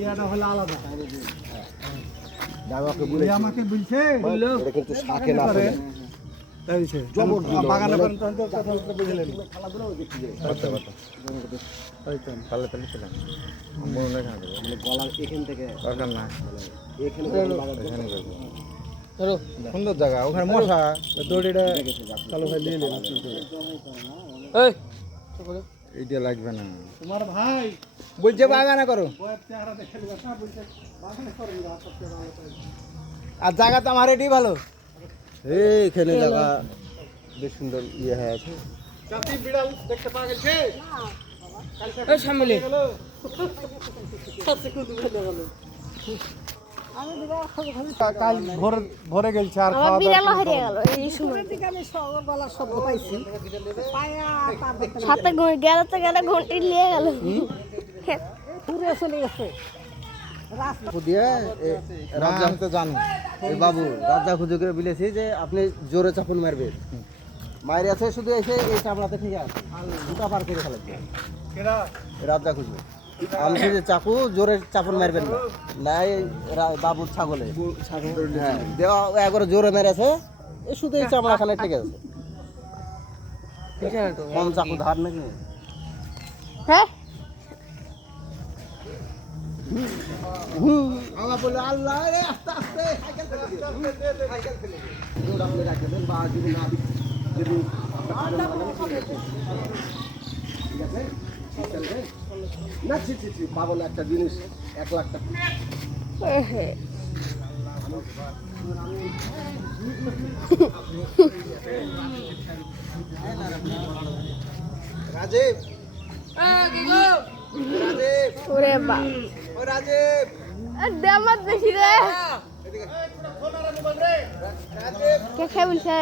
ইয়াটা হলো আলাদা। আমাকে বলে আমাকে বলছে বললো এটা কিন্তু শাকে না করে তাইছে জবর দিল বাগানে করেন তখন তো কথা বলতে বুঝলেন খেলাধুলা দেখতে যায় আচ্ছা আচ্ছা হয়তো তাহলে তাহলে ছিলাম মনে না খাবে মানে গলার এখান থেকে দরকার না এখানে এখানে করবো সুন্দর জায়গা ওখানে মশা দড়িটা চালু হয়ে নিয়ে নেবেন এই এইটা লাগবে না তোমার ভাই বলছে বাগানে করো বয়ের চেহারা দেখে না বলছে বাগানে করবি না সবচেয়ে ভালো তাই আর জায়গা তো আমার এটাই ভালো এইখানে জায়গা বেশ সুন্দর ইয়ে হয়ে আছে জাতি বিড়াল দেখতে পাওয়া গেছে এই সামলে কাল ভরে গেছে আর আমার খাওয়া বিড়াল হারিয়ে গেল এই সময় সাথে গেলে ঘন্টি নিয়ে গেল পুরো চলে গেছে দিয়ে রাজা আমি তো জানো এই বাবু রাজা খুঁজে করে বলেছি যে আপনি জোরে চাপুন মারবেন মায়ের আছে শুধু এসে এই চামড়াতে ঠিক আছে দুটা পার করে ফেলাচ্ছে কেডা রাজা খুঁজে আমি যে চাকু জোরে চাপুন মারবেন না নাই বাবুর ছাগলে হ্যাঁ দেওয়া একবার জোরে মেরেছে এ শুধু এই চামড়াখানে ঠিক আছে কম চাকু ধার নাকি হ্যাঁ আমার বলে আল্লাহ রে আস্তে আস্তে সাইকেল ফেলে দৌড়া হলে রাখে দেন বা যদি না যদি ঠিক আছে না ছি পাবো না একটা জিনিস 1 লাখ টাকা রাজীব ওরে বা ও রাজীব দামাত বেশি রে কে খেয়ে বলছে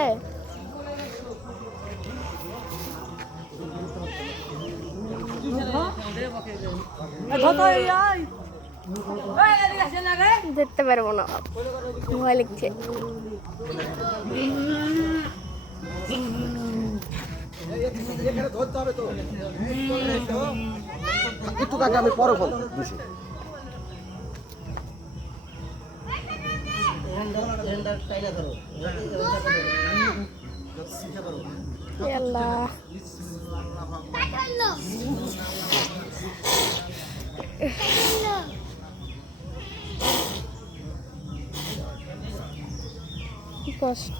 দেখতে পারবো না ভয় লাগছে এখানে ধরতে হবে তো একটু কাকে আমি পরে ফোন দিছি আল্লাহ কি কষ্ট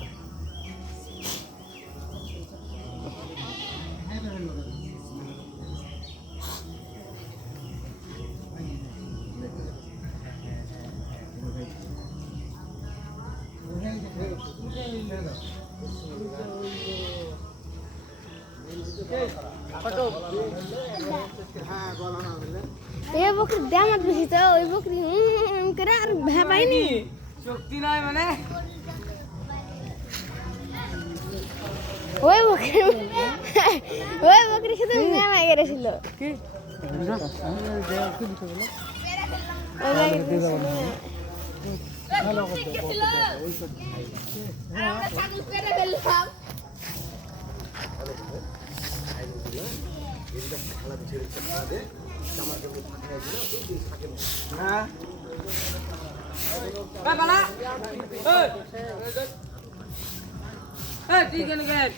এই বকরি দামাত বেশি তো ওই বকরি করে আর ভাবাইনি শক্তি নাই মানে ওই বকরি শুধু মেমা গেছিল কি বালা এই ঠিক আছে গেট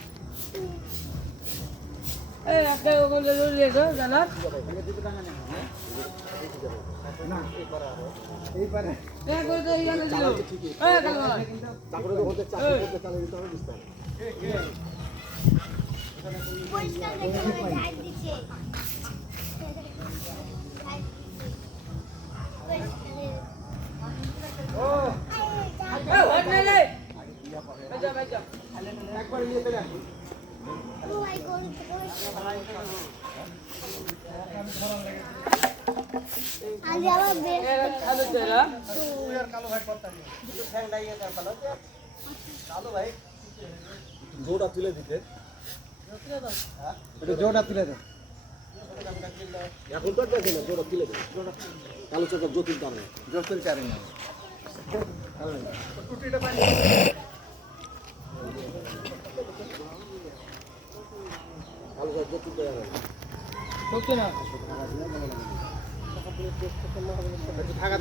এই আপনি ওখানে লয়ে যাও জানা এই পারে এই করে তো ইয়ালে ছিল এই কালো তারপরে তো হতে চাকরি করতে চালিয়ে দিতে হবে বিস্তার এই হট নে লে বাজা বাজা একবার নিয়ে চলে আসুন আজ আবার আলো তেরা জোড়া তুলে দিতে জোড়া তুলে দেন এখন তো দেখে না জোড়া তুলে দেবে কালো চোখের জ্যোতির দামে জোর কারে না কালো চোখের জ্যোতির দেওয়া করতে না থাকা